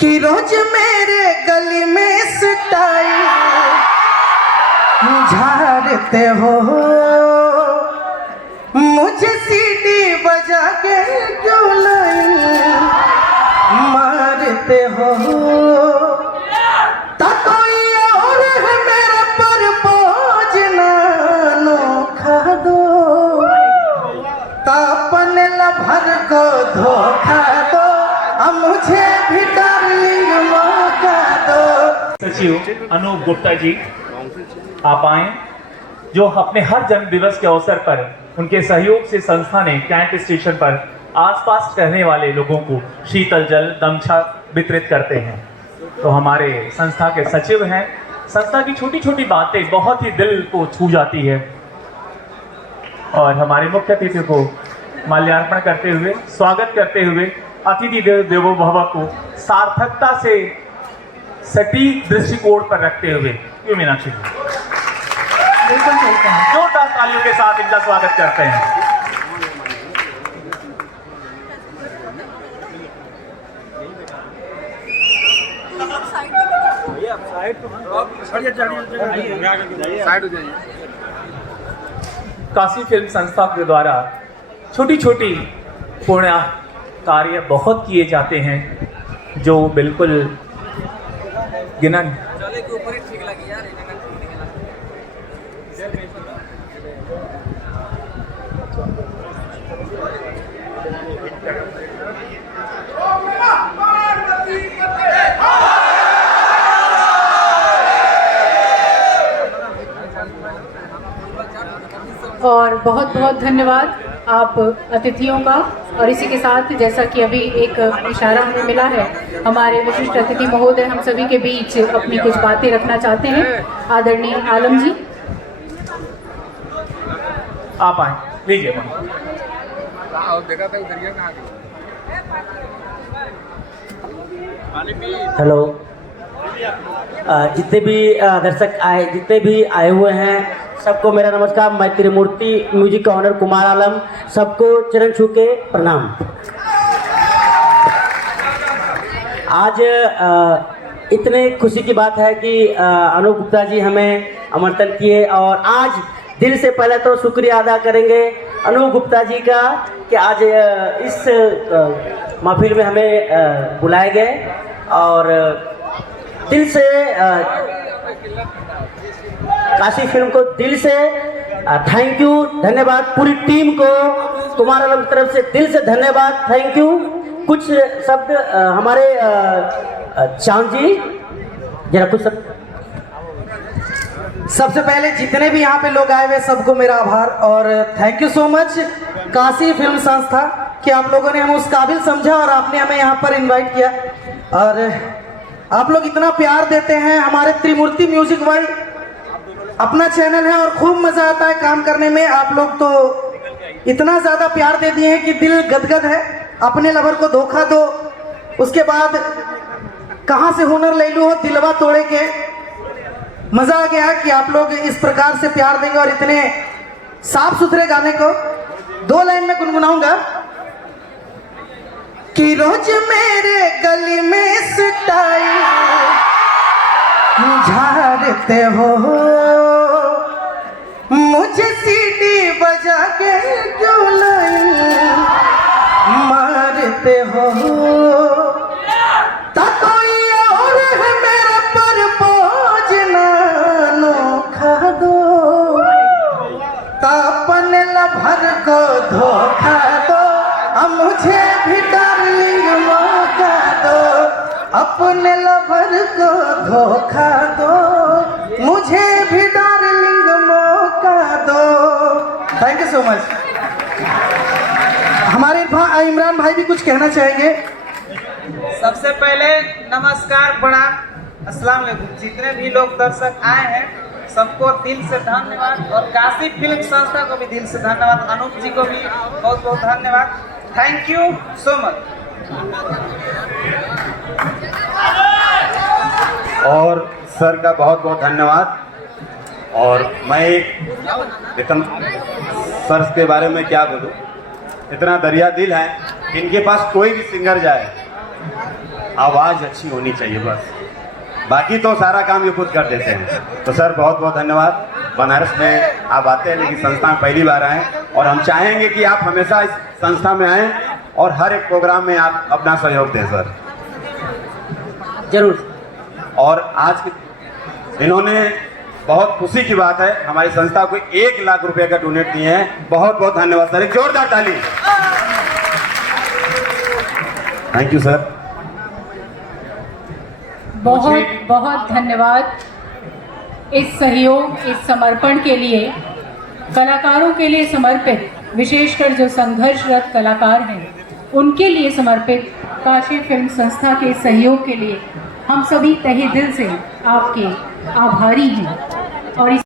कि रोज मेरे गली में स्टाइल झाड़ते हो, मुझे सीटी बजा के क्यों लाइन मारते हो। ता कोई और है मेरा परपोज ना नोखा दो, ता अपने लभर को धोखा दो, अब मुझे भी डार्लिंग मौका दो। सचिव अनूप गुप्ता जी आप आए, जो अपने हर जन्म दिवस के अवसर पर उनके सहयोग से संस्था ने कैंट स्टेशन पर आसपास रहने वाले लोगों को शीतल जल गमछा वितरित करते हैं। तो हमारे संस्था के सचिव हैं, संस्था की छोटी छोटी बातें बहुत ही दिल को छू जाती है। और हमारे मुख्य अतिथि को माल्यार्पण करते हुए, स्वागत करते हुए, अतिथि देवो भव को सार्थकता से सटीक दृष्टिकोण पर रखते हुए क्यों मीनाक्षी जी जोरदार तालियों के साथ इनका स्वागत करते हैं। काशी फिल्म संस्था के द्वारा छोटी छोटी पुण्य कार्य बहुत किए जाते हैं जो बिल्कुल गिनन और बहुत बहुत धन्यवाद आप अतिथियों का। और इसी के साथ जैसा कि अभी एक इशारा हमें मिला है, हमारे विशिष्ट अतिथि महोदय हम सभी के बीच अपनी कुछ बातें रखना चाहते हैं। आदरणीय आलम जी आप आए, लीजिए। हेलो, जितने भी दर्शक आए, जितने भी आए हुए हैं, सबको मेरा नमस्कार। मैं त्रिमूर्ति म्यूजिक का ऑनर कुमार आलम, सबको चरण छू के प्रणाम। आज इतने खुशी की बात है कि अनूप गुप्ता जी हमें आमंत्रण किए, और आज दिल से पहले तो शुक्रिया अदा करेंगे अनूप गुप्ता जी का कि आज इस महफिल में हमें बुलाए गए, और दिल से काशी फिल्म को दिल से थैंक यू, धन्यवाद। पूरी टीम को कुमार आलम की तरफ से दिल से धन्यवाद, थैंक यू। कुछ शब्द हमारे चांद जी, जरा कुछ शब्द। सबसे पहले जितने भी यहाँ पे लोग आए हुए सबको मेरा आभार और thank you so much Kashi film संस्था कि आप लोगों ने हमें उस काबिल समझा और आपने हमें यहाँ पर इनवाइट किया। और आप लोग इतना प्यार देते हैं। हमारे त्रिमूर्ति म्यूजिक वर्ल्ड अपना चैनल है और खूब मजा आता है काम करने में। आप लोग तो इतना ज्यादा प्यार दे दिए हैं कि दिल गदगद है। अपने लवर को धोखा दो, उसके बाद कहां से हुनर ले लो, दिलवा तोड़े के। मजा आ गया कि आप लोग इस प्रकार से प्यार देंगे और इतने साफ सुथरे गाने को 2 लाइन में गुनगुनाऊंगा कि रोज मेरे गली में स्टाइल झाड़ते हो, मुझे सीटी बजा के क्यों लाइन मारते हो। ता कोई और है मेरा परपोज ना नोखा दो, ता अपने लभर को धोखा दो, अब मुझे भी डार्लिंग मौका दो, अपने लवर को धोखा दो, मुझे भी डार्लिंग मौका दो। Thank you so much. हमारे इमरान भाई भी कुछ कहना चाहेंगे। सबसे पहले नमस्कार, प्रणाम, अस्सलाम वालेकुम। जितने भी लोग दर्शक आए हैं सबको दिल से धन्यवाद, और काशी फिल्म संस्था को भी दिल से धन्यवाद। अनूप जी को भी बहुत बहुत धन्यवाद, थैंक यू सो मच। और सर का बहुत बहुत धन्यवाद। और मैं नितम सर के बारे में क्या बोलूं, इतना दरिया दिल है, इनके पास कोई भी सिंगर जाए आवाज़ अच्छी होनी चाहिए बस, बाकी तो सारा काम ये खुद कर देते हैं। तो सर बहुत बहुत धन्यवाद। बनारस में आप आते हैं लेकिन संस्था में पहली बार आए, और हम चाहेंगे कि आप हमेशा इस संस्था में आएँ और हर एक प्रोग्राम में आप अपना सहयोग दें सर। जरूर। और आज इन्होंने बहुत खुशी की बात है, हमारी संस्था को 1 लाख रुपए का डोनेट दिए हैं। बहुत बहुत धन्यवाद सर, एक जोरदार ताली। Thank you sir. बहुत बहुत धन्यवाद इस सहयोग, इस समर्पण के लिए। कलाकारों के लिए समर्पित, विशेषकर जो संघर्षरत कलाकार हैं उनके लिए समर्पित काशी फिल्म संस्था के सहयोग के लिए हम सभी तहे दिल से आपके आभारी हैं। और इस